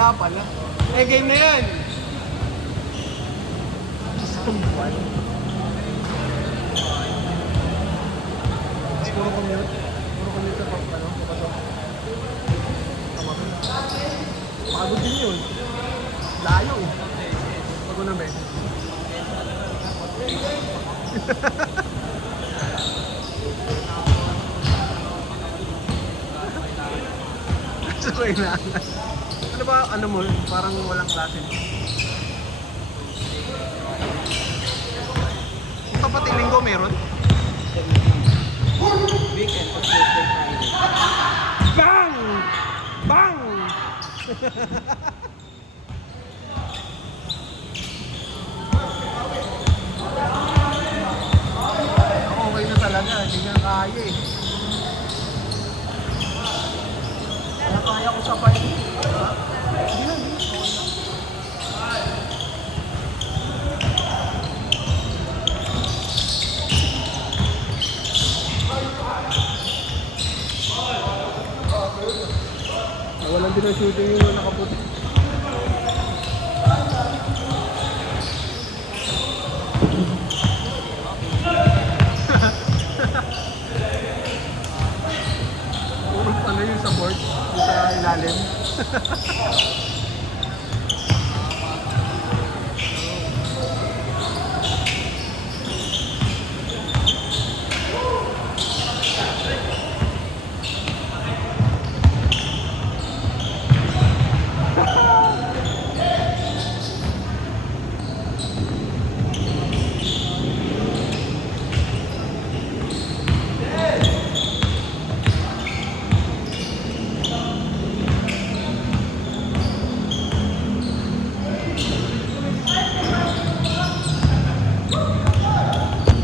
Kaya pala. Eh, game na yan! Sumpal. Puro commute. Puro commute sa pag, ano, kapag pagod din yun. Layo eh. Pagod na beses. So, kailangan. Ano ba, ano mo, parang walang klase. Kung kapating linggo meron? Weekend o Tuesday, Friday. Bang! Bang! Okay na talaga, hindi nga kaya eh. Kaya ko sabay. Walang din ang shooting yung nakaputi. Puro ano yung sa board, yung sa ilalim.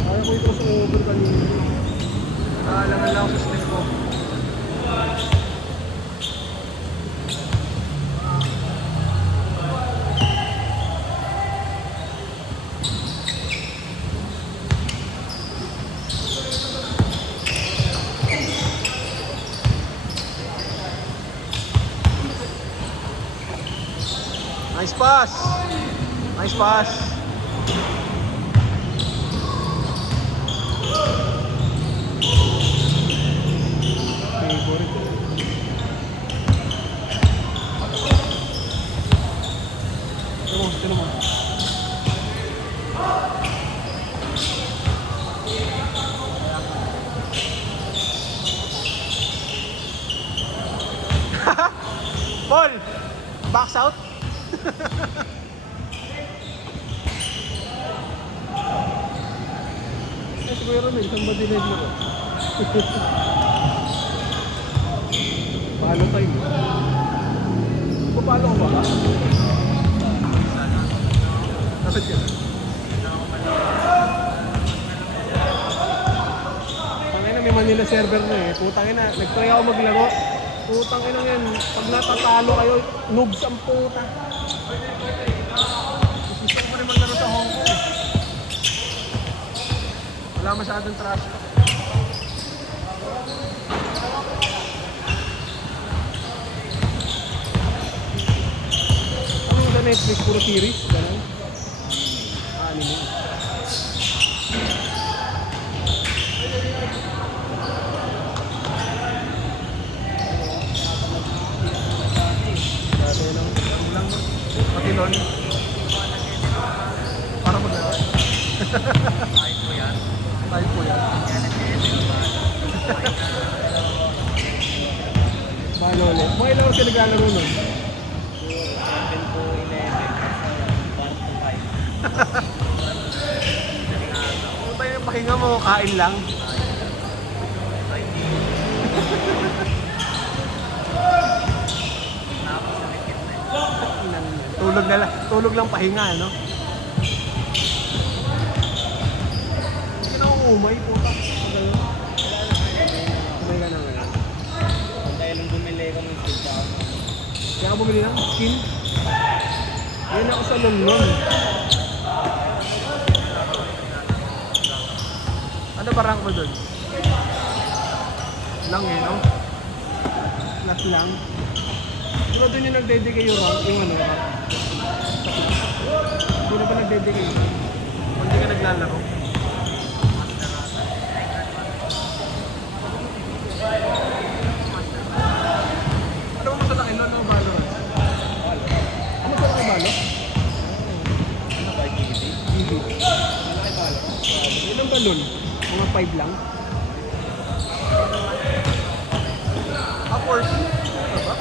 Kaya ko ito sa over kanina. Nakalangan lang ako sa step ko. Nice pass! Nice pass! Favorite. Tino mo. Paul! Box out? Siguro may isang badinid mo ko. Paano tayo? Paano ko ba? Nasad ka na? Tangina, may Manila server na eh. Putang ina, nag-try ako maglaro. Putang ina yan. Pag natatalo kayo, noobs ang puta. Gusto ko pa rin maglaro sa Hong Kong eh. Wala masyadong traffic. Ano yung sa Netflix? Puro series? Ganun? Anime. Dati lang. Ano lang. Pati nun. Para maglaro. Kahit po yan. Tayo po yan. Paano ulit? Mga ilang oras ka naglalaro nun? 7 po, 11, 1 to 5. Kung tayo yung pahinga mo, kain lang. Tulog na lang. Tulog lang pahinga, no? Hindi na akong umay, puta. Umay ka na ngayon. Dahil lang bumili kami sa tao. Kaya ka bumili ng skin? Yan ako sa lungon. Ano ba rank mo dun? Lang eh, no? Last lang. Di ba doon yung nagdedicate yung rank? Yung ano, rank? Hindi na ba nagdedicate? O hindi ka naglalaro? Ano ba masalaki nun ng Valorant? Ano masalaki Valo? Ano ba, GB? GB. Malaki pala. Ilan ba nun? Mga 5 lang? Upwards? Ano ba?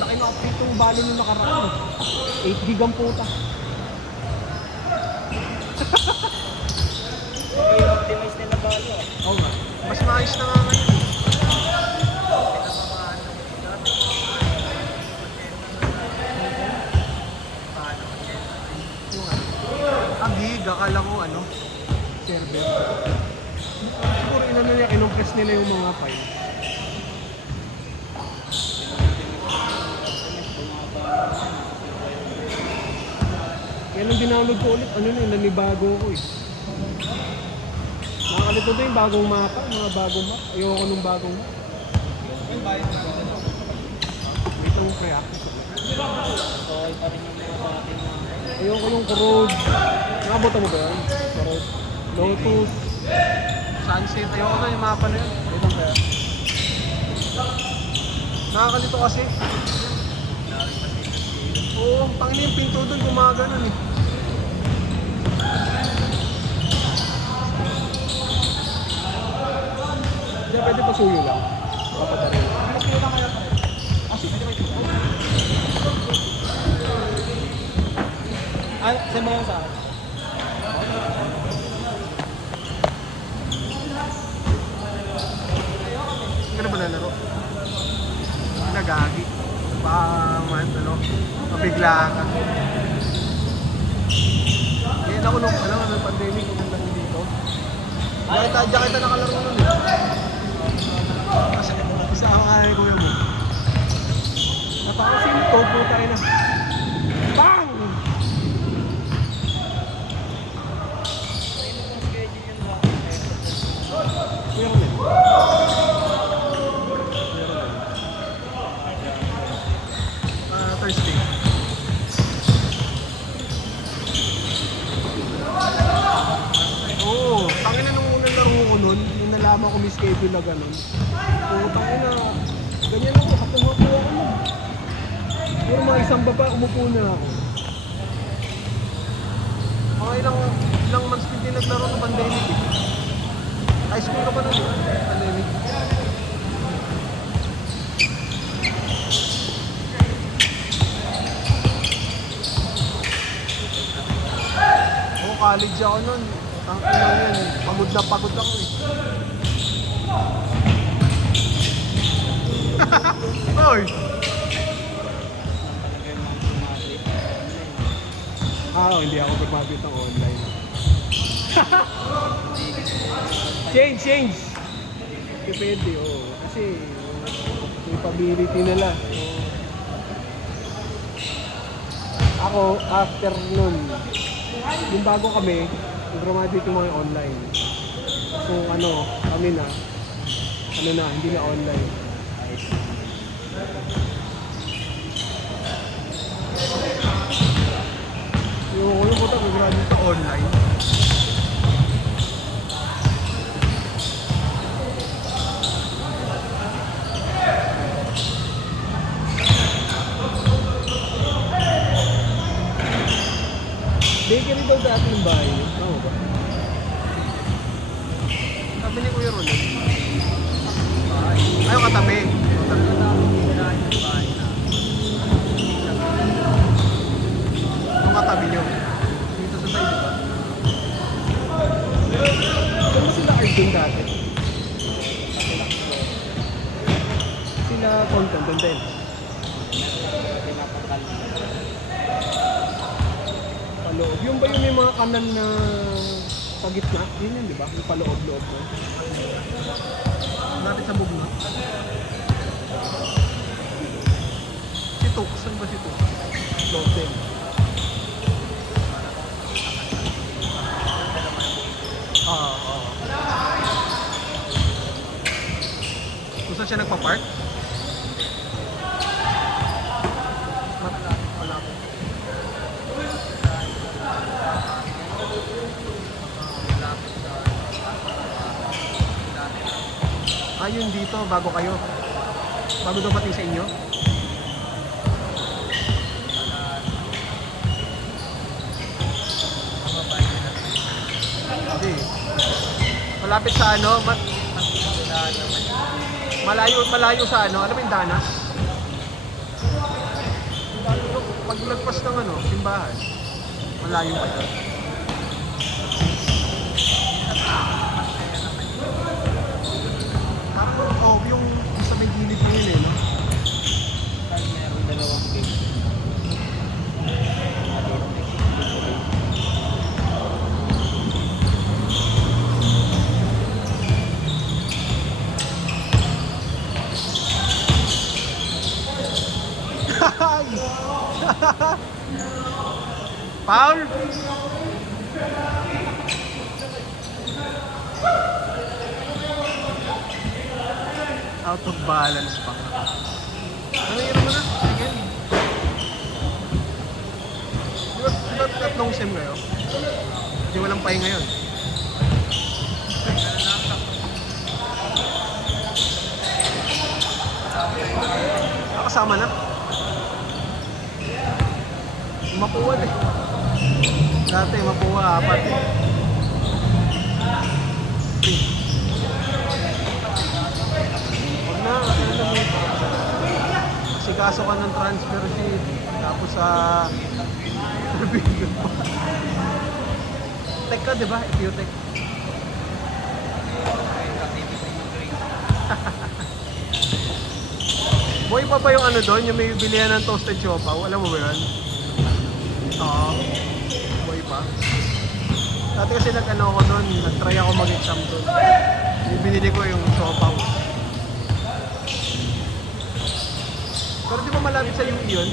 Laki na update yung Valo nung nakaraan. 8 gig ang puta. Okay, optimize nila Valo. Oo nga. Mas maayos na nga ngayon. Ang gig, akala ko ano, server. Siguro inano niya, kinumpress nila yung mga file. Kaya nung dinownload ko ulit, ano na, nanibago ko eh. Nakakalito to yung bagong mapa, mga bagong map. Ayoko nung bagong map. Itong kaya. Okay pa rin yung mga dati na Ayoko yung Corrode. Nakabota mo ba yun? Corrode. Lotus. Sunset. Ayoko na yung mapa na yun. Itong kaya. Nakakalito kasi. Oo, pangin yung pinto doon gumaganon eh. Hindi, pwede pa suyo lang. Papataril. Ah, saan ba yung sa akin? Hindi ka na ba nalaro? Nagagi. Man, ano, mabigla ka. Kaya ako nung, alam mo, nung pandemic, nung nandito dito. Diyan kita nakalaro nun eh. Kasi, isa ang ay kuya mo. Napakasin to, puta ina. Bang! Ayun ang schedule yung dati. Kuya Ronel. Thursday. Oo, tangin na nung unang laro ko nun, yung nalaman ko may schedule na ganun. Oo, tangin na, ganyan ako, hapong-hapo ako nun. Pero mga isang baba, umupo na ako. Mga ilang months din din naglaro ng pandemic eh. High school ka pa nun eh, pandemic. Oo, college ako nun. Ang ilang yan, pagod na pagod ako eh. Oy! Talaga yung mga sumabit. Hindi ako gumamit ng online. Change! Depende, oo. Kasi, capability nila. Ako, after nun, yung bago kami, nag-graduate yung mga online. So, kami na, hindi na online. Yung puta, nag-graduate sa online. Bakery daw dati yung bahay niyo. Tama ba? Sabi ni Kuya Ronel. Ayaw katabi. Yung katabi niyo. Dito sa side, diba? Saan ba sila Arjun dati? Sila Content, doon. Pinapakal na. Paloob. Yung ba yung may mga kanan na sa gitna? Yun, di ba? Yung paloob-loob mo. Dati sa bugna. Si Tuk. Saan ba si Tuk? Loten. Oo. saan siya nagpa-park? Malapit. Ayun dito, bago kayo. Bago dumating sa inyo. Hindi. Malapit sa ano? Malayo sa ano? Alam mo yung Danas? Pag lagpas ng ano, simbahan. Malayo pa yun. Parang yung sa may gilid mo yun eh, no? Pag meron dalawang game. Paul! Out of balance pa. Ano yun mo na? Again. Di ba tatlong sim kayo? Di walang pahinga yun. Kasama na. Mapuwa eh. Dati mapuwa, apat eh. Huwag na, kasi na dito. Kasi kaso ka ng transfer sheet. Tapos sa interview pa. Tech ka, di ba? Ipiyotech. Boy pa ba yung ano doon? Yung may bilihan ng toasted siopaw? Alam mo ba yun? Oo. Boy pa. Dati kasi nag-ano ako doon, nag-try ako mag-exam doon. Yung binili ko yung siopaw. Pero di ba malapit sa UE yun?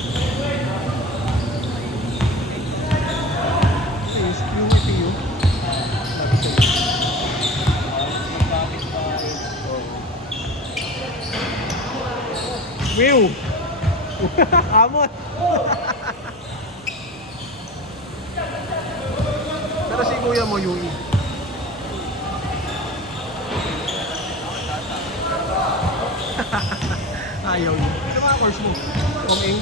Yung EPU. Malapit sa UE. Wiw! Amot! Pero si kuya mo, UE. Ayaw yun. Ano mga course mo? Coming?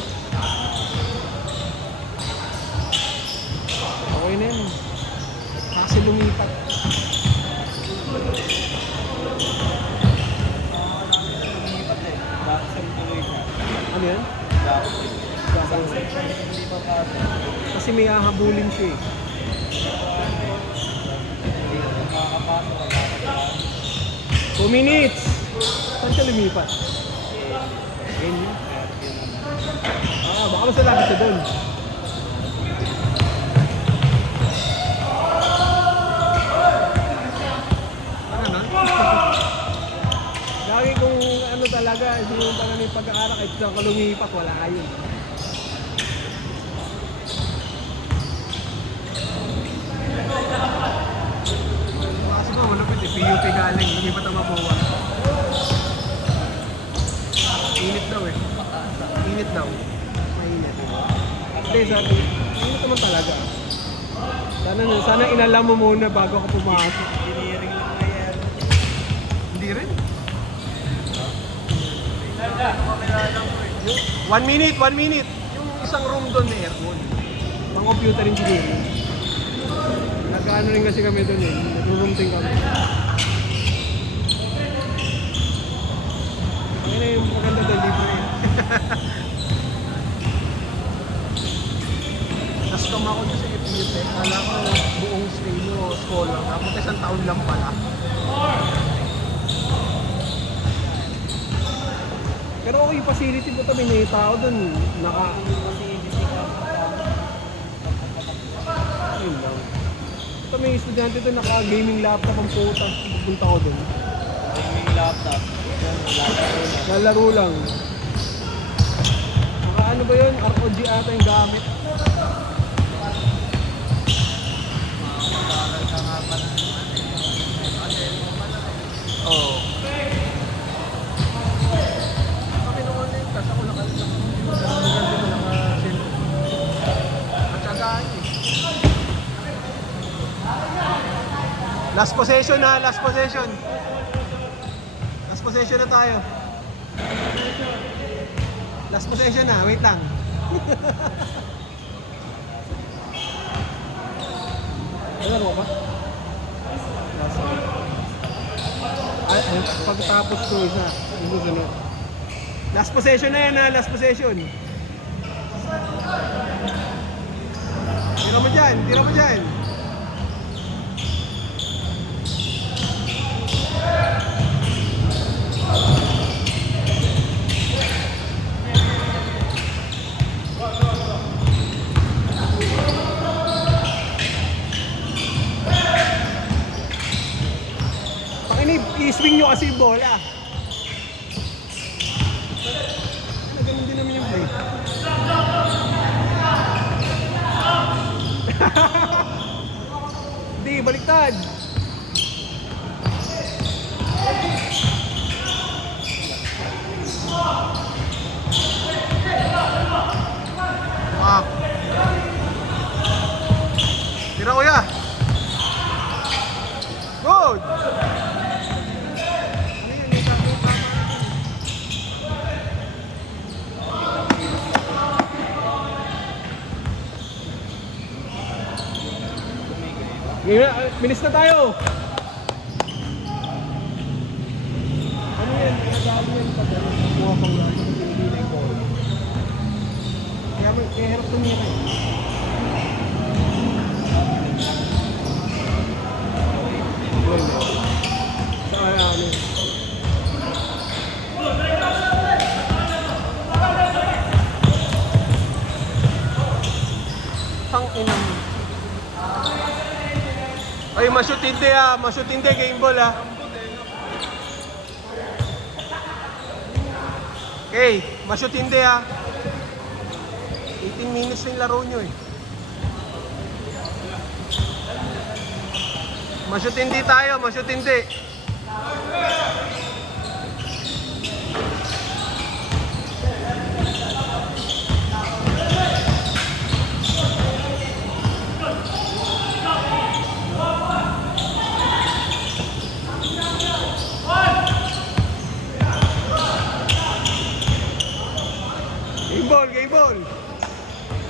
Okay na yun. Kasi lumipat. Lumipat eh. Bakit sa tuloy ka? Ano yan? Isang section hindi pa pasok. Kasi may hahabulin siya eh. Makakapasok ka dapat. 2 minutes! Saan siya lumipat? Ayun yun. Baka mas nalapit siya doon. Ano na? Lagi kung ano talaga, hindi yung talaga yung pag-aaral, kahit saan ka lumipat, wala kayo. Kasi ba, malapit eh, PUP galing, lumipat ang mabuwa. Init daw eh. Init daw. Mainit. Hindi, sabi, init naman talaga. Sana inalam mo muna bago ako pumasok. Engineering lang na yan. Hindi rin. 1 minute, 1 minute. Yung isang room doon na aircon. Mga computer engineering. Nag-ano rin kasi kami doon eh. Nag-room din kami. Ayun na yung maganda doon, libre eh. Nastom ako doon sa FUT. Kala ko buong stay mo, scholar. Tapos isang taon lang pala. Pero okay, yung facility po kami, may tao doon. Kasi hindi ka Yun lang. Ito may estudyante doon, naka-gaming laptop ang puta. Pupunta ko doon. may laptop. Lalaro lang. Naka ano ba yun? ROG ata yung gamit. Oo. Last possession ha, last possession. Last possession na tayo. Last possession na, wait lang. Ano mo ba? Ay, pagkatapos ko isa, hindi ganun. Last possession na yan ha, last possession. Tira mo dyan, tira mo dyan. Pakinib, i-swing nyo kasi yung bola. Ano, ganun din naman yung play. Hindi, baliktad. Ah. Tira kuya. Good. Bilis na tayo. Ano yan? Pinagalo yan pag kuha pang lang. Hindi na yung ball. Kaya hirap tumira eh. Sa ano. Tang inang. Ay, ma-shoot hindi ha. Ma-shoot hindi, game ball ha. Okay, ma-shoot hindi ha. 18 minutes na yung laro nyo eh. Ma-shoot hindi tayo, ma-shoot hindi.